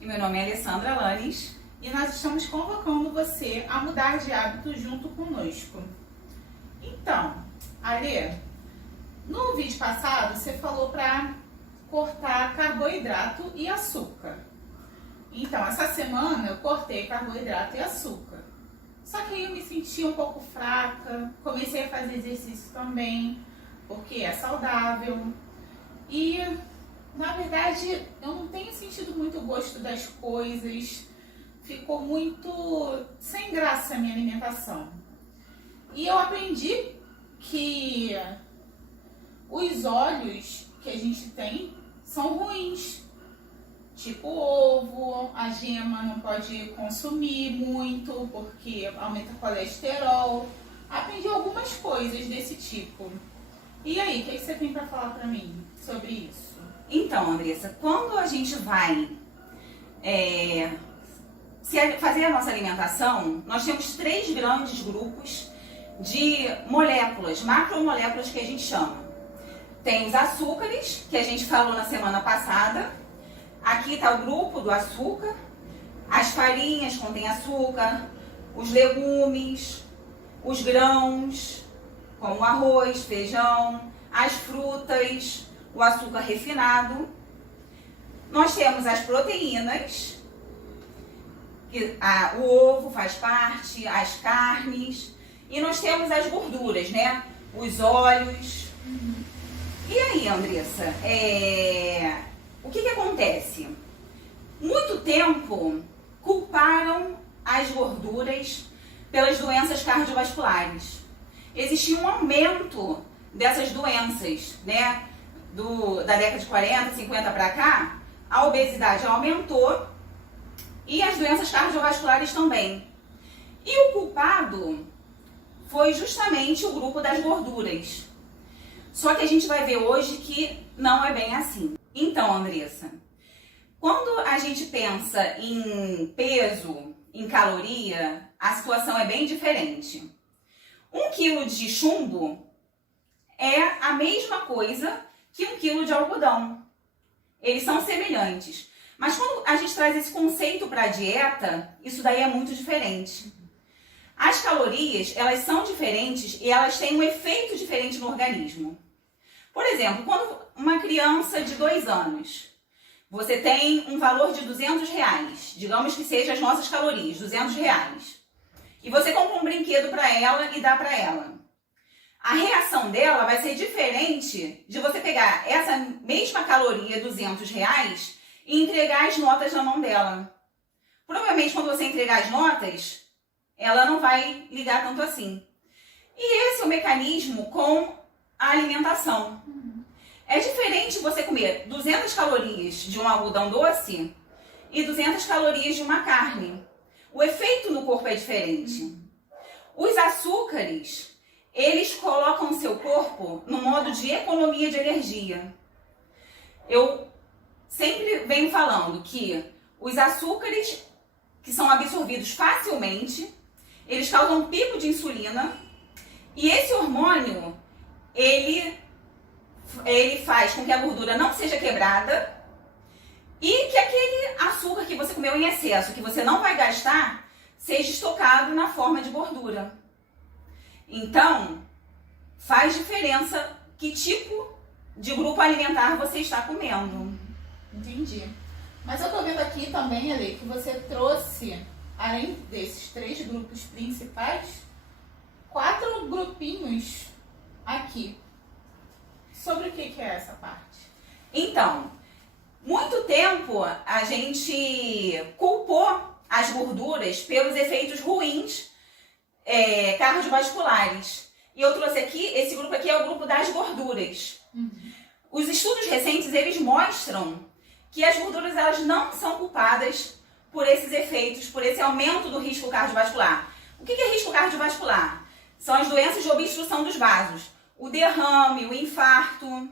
E meu nome é Alessandra Lanes. E nós estamos convocando você a mudar de hábito junto conosco. Então, Ale, no vídeo passado você falou para cortar carboidrato e açúcar. Então, essa semana eu cortei carboidrato e açúcar. Só que aí eu me senti um pouco fraca, comecei a fazer exercício também, porque é saudável. E, na verdade, eu não tenho sentido muito o gosto das coisas. Ficou muito sem graça a minha alimentação. E eu aprendi que os óleos que a gente tem são ruins. Tipo ovo, a gema não pode consumir muito porque aumenta o colesterol. Aprendi algumas coisas desse tipo. E aí, o que você tem para falar para mim sobre isso? Então, Andressa, quando a gente vai fazer a nossa alimentação, nós temos 3 grandes grupos de moléculas, macromoléculas que a gente chama. Tem os açúcares, que a gente falou na semana passada. Aqui está o grupo do açúcar. As farinhas contêm açúcar, os legumes, os grãos, como arroz, feijão, as frutas, o açúcar refinado. Nós temos as proteínas, o ovo faz parte, as carnes, e nós temos as gorduras, né? Os óleos. E aí, Andressa, o que acontece? Muito tempo culparam as gorduras pelas doenças cardiovasculares. Existia um aumento dessas doenças, né? Da década de 40, 50 para cá, a obesidade aumentou e as doenças cardiovasculares também. E o culpado foi justamente o grupo das gorduras. Só que a gente vai ver hoje que não é bem assim. Então, Andressa, quando a gente pensa em peso, em caloria, a situação é bem diferente. 1 quilo de chumbo é a mesma coisa que 1 quilo de algodão. Eles são semelhantes. Mas quando a gente traz esse conceito para a dieta, isso daí é muito diferente. As calorias, elas são diferentes e elas têm um efeito diferente no organismo. Por exemplo, quando uma criança de 2 anos, você tem um valor de R$200, digamos que seja as nossas calorias, R$200, e você compra um brinquedo para ela e dá para ela. A reação dela vai ser diferente de você pegar essa mesma caloria, R$200, e entregar as notas na mão dela. Provavelmente, quando você entregar as notas, ela não vai ligar tanto assim. E esse é o mecanismo com a alimentação. É diferente você comer 200 calorias de um algodão doce e 200 calorias de uma carne. O efeito no corpo é diferente. Os açúcares, eles colocam o seu corpo no modo de economia de energia. Eu sempre venho falando que os açúcares que são absorvidos facilmente, eles causam um pico de insulina e esse hormônio, ele faz com que a gordura não seja quebrada e que aquele açúcar que você comeu em excesso, que você não vai gastar, seja estocado na forma de gordura. Então, faz diferença que tipo de grupo alimentar você está comendo. Entendi. Mas eu tô vendo aqui também, Ale, que você trouxe, além desses 3 grupos principais, 4 grupinhos aqui. Sobre o que é essa parte? Então, muito tempo a gente culpou as gorduras pelos efeitos ruins cardiovasculares. E eu trouxe aqui, esse grupo aqui é o grupo das gorduras. Os estudos recentes, eles mostram que as gorduras elas não são culpadas por esses efeitos, por esse aumento do risco cardiovascular. O que é risco cardiovascular? São as doenças de obstrução dos vasos. O derrame, o infarto,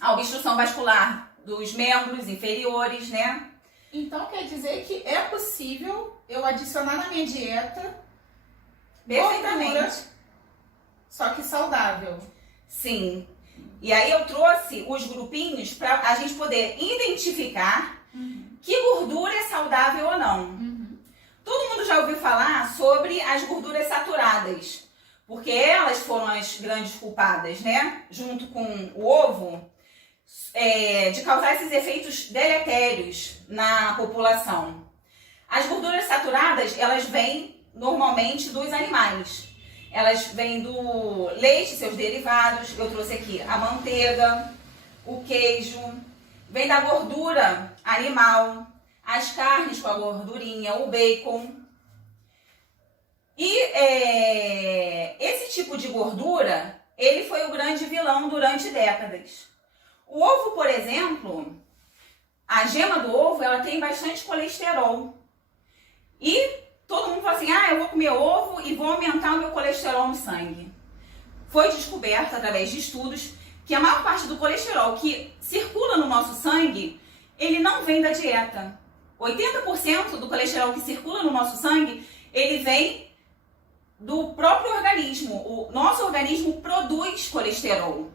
a obstrução vascular dos membros inferiores, né? Então quer dizer que é possível eu adicionar na minha dieta perfeitamente, gordura, só que saudável. Sim. E aí eu trouxe os grupinhos para a gente poder identificar Que gordura é saudável ou não? Todo mundo já ouviu falar sobre as gorduras saturadas, porque elas foram as grandes culpadas, né? Junto com o ovo, de causar esses efeitos deletérios na população. As gorduras saturadas, elas vêm normalmente dos animais. Elas vêm do leite, seus derivados, eu trouxe aqui a manteiga, o queijo, vem da gordura animal, as carnes com a gordurinha, o bacon. E esse tipo de gordura, ele foi o grande vilão durante décadas. O ovo, por exemplo, a gema do ovo, ela tem bastante colesterol. E todo mundo fala assim, eu vou comer ovo e vou aumentar o meu colesterol no sangue. Foi descoberto através de estudos que a maior parte do colesterol que circula no nosso sangue, ele não vem da dieta. 80% do colesterol que circula no nosso sangue, ele vem do próprio organismo. O nosso organismo produz colesterol.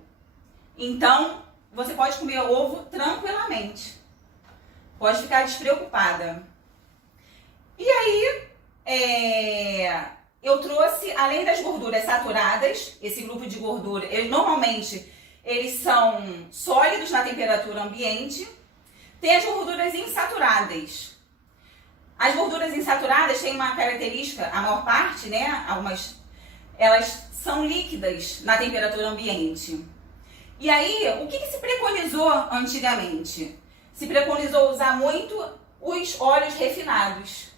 Então, você pode comer ovo tranquilamente. Pode ficar despreocupada. E aí, eu trouxe, além das gorduras saturadas, esse grupo de gordura, eles são sólidos na temperatura ambiente. Tem as gorduras insaturadas. As gorduras insaturadas têm uma característica, a maior parte, né? Elas são líquidas na temperatura ambiente. E aí, o que se preconizou antigamente? Se preconizou usar muito os óleos refinados.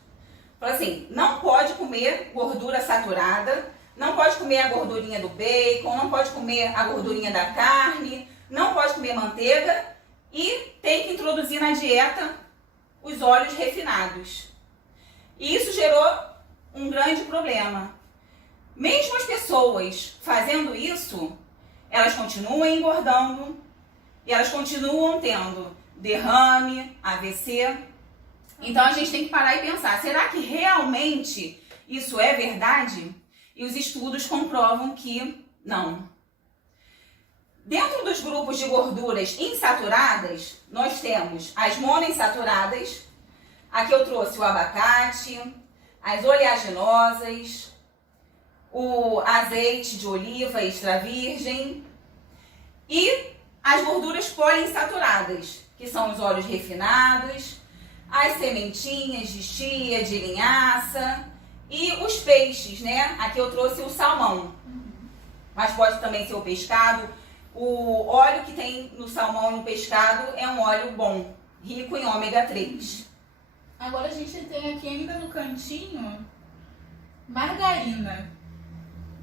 Fala assim, não pode comer gordura saturada, não pode comer a gordurinha do bacon, não pode comer a gordurinha da carne, não pode comer manteiga e tem que introduzir na dieta os óleos refinados. E isso gerou um grande problema. Mesmo as pessoas fazendo isso, elas continuam engordando e elas continuam tendo derrame, AVC. Então a gente tem que parar e pensar, será que realmente isso é verdade? E os estudos comprovam que não. Dentro dos grupos de gorduras insaturadas, nós temos as monoinsaturadas. Aqui eu trouxe o abacate, as oleaginosas, o azeite de oliva extra virgem e as gorduras poliinsaturadas, que são os óleos refinados, as sementinhas de chia, de linhaça e os peixes, né? Aqui eu trouxe o salmão, mas pode também ser o pescado. O óleo que tem no salmão e no pescado é um óleo bom, rico em ômega 3. Agora a gente tem aqui ainda no cantinho margarina.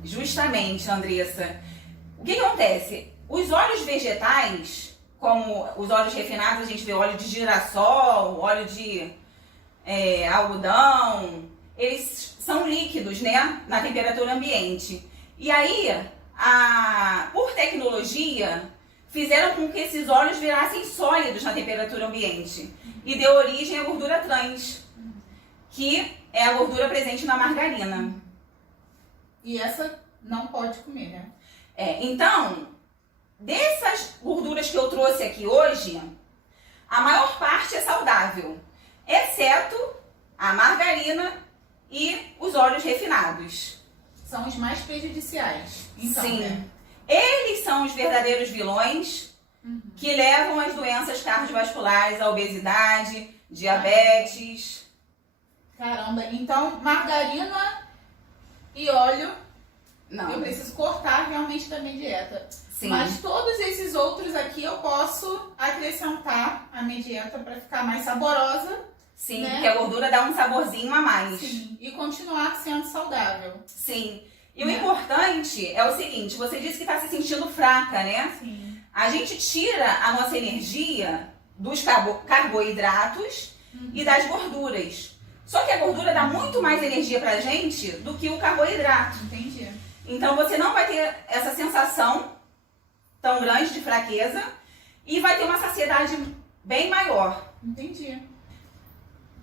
Justamente, Andressa. O que acontece? Os óleos vegetais, como os óleos refinados, a gente vê óleo de girassol, óleo de algodão, eles são líquidos, né, na temperatura ambiente. E aí, por tecnologia, fizeram com que esses óleos virassem sólidos na temperatura ambiente e deu origem à gordura trans, que é a gordura presente na margarina. E essa não pode comer, né? Então, dessas gorduras que eu trouxe aqui hoje, a maior parte é saudável, exceto a margarina e os óleos refinados. São os mais prejudiciais. Então, sim, né? Eles são os verdadeiros vilões que levam às doenças cardiovasculares, à obesidade, diabetes. Caramba, então margarina e óleo, Não. eu preciso cortar realmente da minha dieta. Sim. Mas todos esses outros aqui eu posso acrescentar à minha dieta para ficar mais saborosa. Sim, né? porque a gordura dá um saborzinho a mais. Sim, e continuar sendo saudável. Sim. E o importante é o seguinte, você disse que está se sentindo fraca, né? Sim. A gente tira a nossa energia dos carboidratos e das gorduras. Só que a gordura dá muito mais energia pra gente do que o carboidrato. Entendi. Então você não vai ter essa sensação tão grande de fraqueza e vai ter uma saciedade bem maior. Entendi.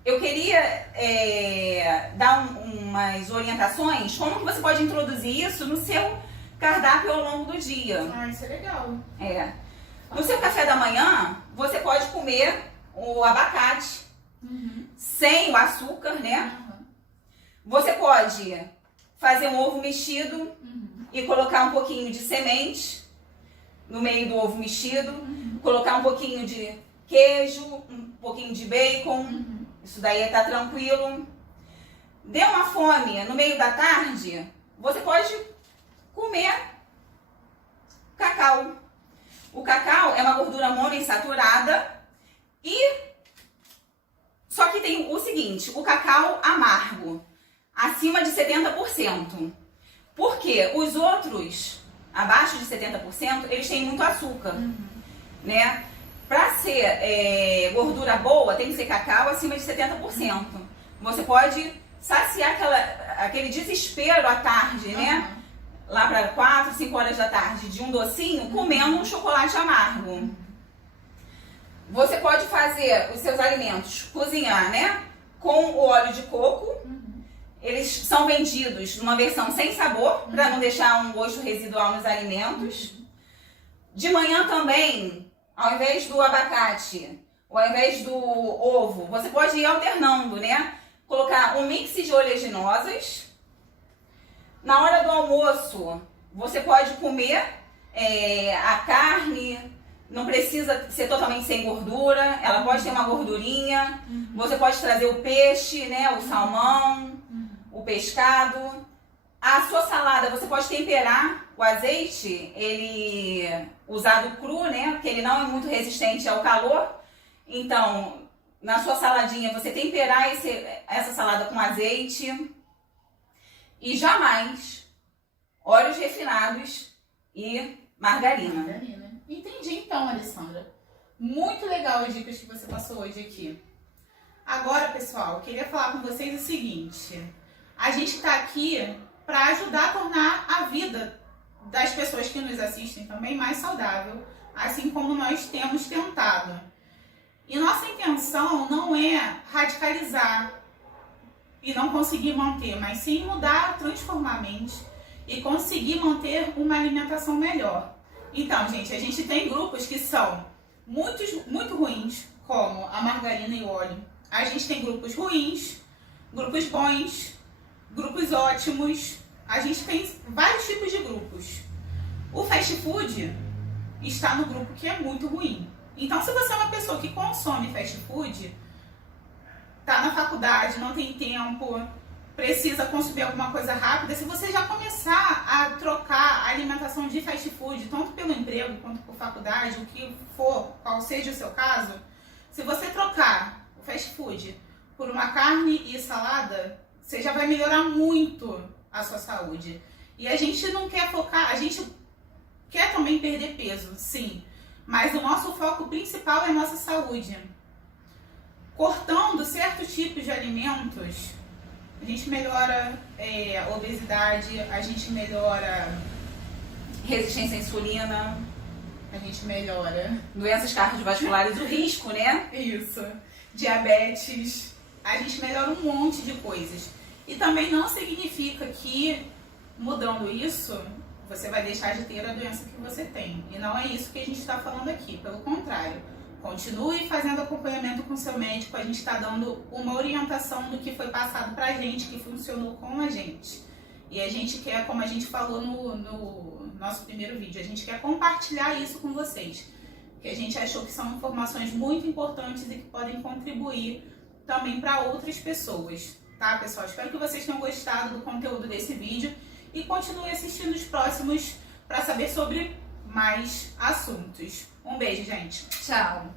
Eu queria dar umas orientações, como que você pode introduzir isso no seu cardápio ao longo do dia. Ah, isso é legal. No seu café da manhã, você pode comer o abacate, sem o açúcar, né? Você pode fazer um ovo mexido e colocar um pouquinho de semente no meio do ovo mexido, colocar um pouquinho de queijo, um pouquinho de bacon, isso daí tá tranquilo. Deu uma fome no meio da tarde, você pode comer cacau. O cacau é uma gordura monoinsaturada só que tem o seguinte, o cacau amargo, acima de 70%. Porque os outros, abaixo de 70%, eles têm muito açúcar, né? Para ser gordura boa, tem que ser cacau acima de 70%. Você pode saciar aquele desespero à tarde, né? Lá para 4, 5 horas da tarde, de um docinho, comendo um chocolate amargo. Você pode fazer os seus alimentos, cozinhar, né? Com o óleo de coco. Eles são vendidos numa versão sem sabor, para não deixar um gosto residual nos alimentos. De manhã também, ao invés do abacate, ou ao invés do ovo, você pode ir alternando, né? Colocar um mix de oleaginosas. Na hora do almoço, você pode comer a carne, não precisa ser totalmente sem gordura, ela pode ter uma gordurinha. Você pode trazer o peixe, né? O salmão, o pescado. A sua salada, você pode temperar o azeite, ele usado cru, né? Porque ele não é muito resistente ao calor. Então, na sua saladinha, você temperar essa salada com azeite. E jamais óleos refinados e margarina. Entendi então, Alessandra. Muito legal as dicas que você passou hoje aqui. Agora, pessoal, eu queria falar com vocês o seguinte. A gente está aqui para ajudar a tornar a vida das pessoas que nos assistem também mais saudável, assim como nós temos tentado. E nossa intenção não é radicalizar e não conseguir manter, mas sim mudar, transformar a mente e conseguir manter uma alimentação melhor. Então, gente, a gente tem grupos que são muito ruins, como a margarina e o óleo. A gente tem grupos ruins, grupos bons, grupos ótimos. A gente tem vários tipos de grupos. O fast food está no grupo que é muito ruim. Então, se você é uma pessoa que consome fast food, tá na faculdade, não tem tempo, precisa consumir alguma coisa rápida, se você já começar a trocar a alimentação de fast food, tanto pelo emprego quanto por faculdade, o que for, qual seja o seu caso, se você trocar o fast food por uma carne e salada, você já vai melhorar muito a sua saúde. E a gente não quer focar, a gente quer também perder peso, sim, mas o nosso foco principal é a nossa saúde. Cortando certos tipos de alimentos, a gente melhora a obesidade, a gente melhora Resistência à insulina, a gente melhora doenças cardiovasculares, o risco, né? isso, diabetes, a gente melhora um monte de coisas. E também não significa que mudando isso, você vai deixar de ter a doença que você tem. E não é isso que a gente está falando aqui, pelo contrário. Continue fazendo acompanhamento com seu médico, a gente está dando uma orientação do que foi passado pra gente, que funcionou com a gente. E a gente quer, como a gente falou no nosso primeiro vídeo, a gente quer compartilhar isso com vocês. Que a gente achou que são informações muito importantes e que podem contribuir também para outras pessoas. Tá, pessoal? Espero que vocês tenham gostado do conteúdo desse vídeo e continue assistindo os próximos para saber sobre mais assuntos. Um beijo, gente. Tchau.